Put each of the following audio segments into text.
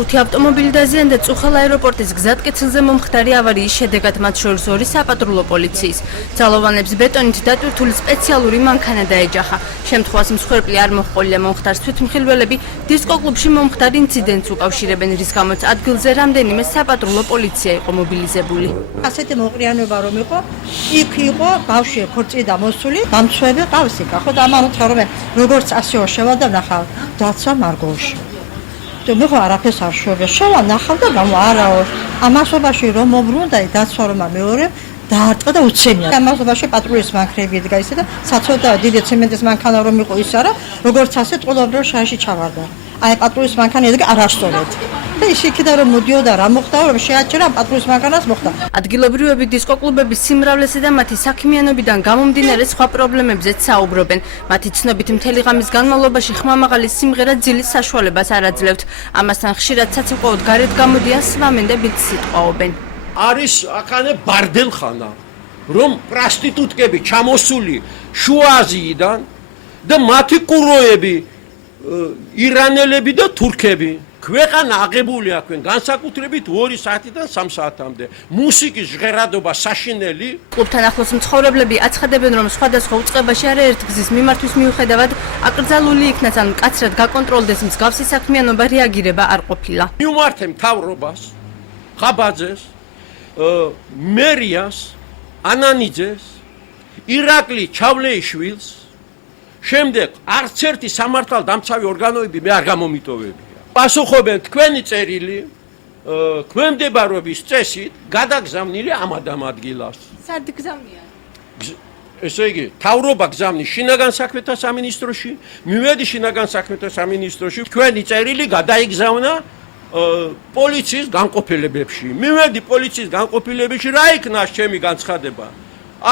5 ავტომობილი დაზიანდა წუხელ აეროპორტის გზატკეცილზე მომხდარი ავარიის შედეგად, მათ შორის 2 საპატრულო პოლიციის. ძალოვანებს ბეტონით დატვირთული სპეციალური მანქანა დაეჯახა. შემთხვევას მსხვერპლი არ მოჰყოლია. მომხდარს თვითმხილველები დისკო-კლუბში მომხდარ ინციდენტს უკავშირებენ, რის გამოც ადგილზე რამდენიმე საპატრულო პოლიცია იყო მობილიზებული. ასეთი მოყრიანობა რომ იყო, იქ იყო ბავშვი ქორწილი მოსული, დამცველი ყავს იქ, ხო და ამან უცხო როგორც ასეო შევა და ნახავ დაცვა მარგოში. მე ხო არაფერს არ შევე, შევა ნახავ და გამარაო. ამასობაში რომ მოbrunდა დაცვა რომ მეორე დაარტყა და უცემია. ამასობაში პატრულის მანქანები ედგა ისე და საცოდაა დიდი ცემენტის მანქანა რომ იყო ის არა, როგორც ასე ტყუილობრივ შაში ჩავარდა. აი პატრულის მანქანა ედგა არასწორად. და ის იქიდან რომ მოდიოდა რა მოხდა, რომ შეაჩერა პატრულის მანქანას მოხდა. ადგილობრივები დისკო-კლუბების სიმრავლესა და მათი საქმიანობიდან გამომდინარე სხვა პრობლემებზეც საუბრობენ. მათი ცნობით მთელი ღამის განმავლობაში ხმამაღალი სიმღერა ძილის საშუალებას არ აძლევთ. ამასთან ხშირად საცეკვაოდ გარეთ გამოდიან სვამენ და ბიძ სიტყვაობენ. არის ახანე ბარდელხანა, რომ პრასტიტუტკები ჩამოსული შუა აზიიდან და მათი კუროები ირანელები და თურქები. ქვეყანა აღებულია ქვენ განსაკუთრებით 2 საათიდან 3 საათამდე. მუსიკის ჟღერადობა საშინელი. კლუბთან ახლოს მცხოვრებლები აცხადებენ, რომ სხვადასხვა უწყებაში არაერთ გზის მიმართვის მიუხედავად აკრძალული იქნას ან მკაცრად გაკონტროლდეს მსგავსი საქმიანობა რეაგირება არ ყოფილა. მიუმართე მთავრობას, ხაბაძეს, მერიას, ანანიძეს, ირაკლი ჩავლეიშვილს, შემდეგ არც ერთი სამართალდამცავი ორგანოები მე არ გამომიტოვებია. პასუხობენ თქვენი წერილი ქმედდებარობის წესით გადაგზავნილი ამ ადამიანს. სად გზავნიან? ესე იგი, თავრობა გზავნის შინაგან საქმეთა სამინისტროში, მივედი შინაგან საქმეთა სამინისტროში, თქვენი წერილი გადაიგზავნა პოლიციის განყოფილებებში. მივედი პოლიციის განყოფილებებში, რა იქნა ჩემი განცხადება?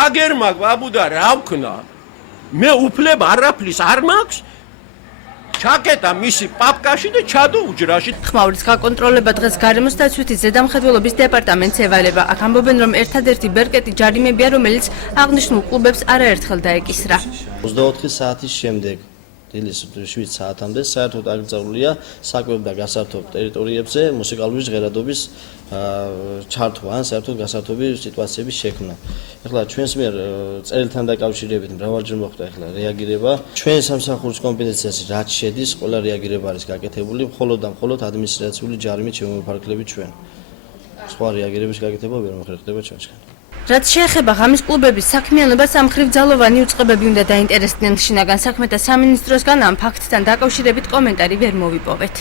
აგერ მაგ აბუდა რა ვქნა? მე უფლება არაფრის არ მაქვს. ჩაკეტა მისი პაპკაში და ჩადო უჯრაში. ხმაურის გაკონტროლება დღეს გარემოს დაცვითის ზედამხედველობის დეპარტამენტს ევალება. აქ ამბობენ, რომ ერთადერთი ბერკეტი ჯარიმებია, რომელიც აღნიშნულ კლუბებს არაერთხელ დაეკისრა. 24 საათის შემდეგ დილის 7 საათამდე საერთოდ აკრძალულია საკვებ და გასართობ ტერიტორიებზე მუსიკალური ჟღერადობის ჩართვა ან საერთოდ გასართობი სიტუაციების შექმნა. ეხლა ჩვენს მიერ წერილთან დაკავშირებით მრავალჯერ მოხდა ეხლა რეაგირება. ჩვენ სამსახურის კომპეტენციაში რაც შედის, ყველა რეაგირება არის გაკეთებული, მხოლოდ და მხოლოდ ადმინისტრაციული ჯარიმით შემოფარგლებით ჩვენ. სხვა რეაგირების გაკეთება ვერ მოხერხდება ჩვენში. რაც შეეხება ღამის კლუბების საქმიანობას, ამ მხრივ ძალოვანი უწყებები უნდა დაინტერესდნენ შინაგან საქმეთა სამინისტროსგან ამ ფაქტთან დაკავშირებით კომენტარი ვერ მოვიპოვეთ.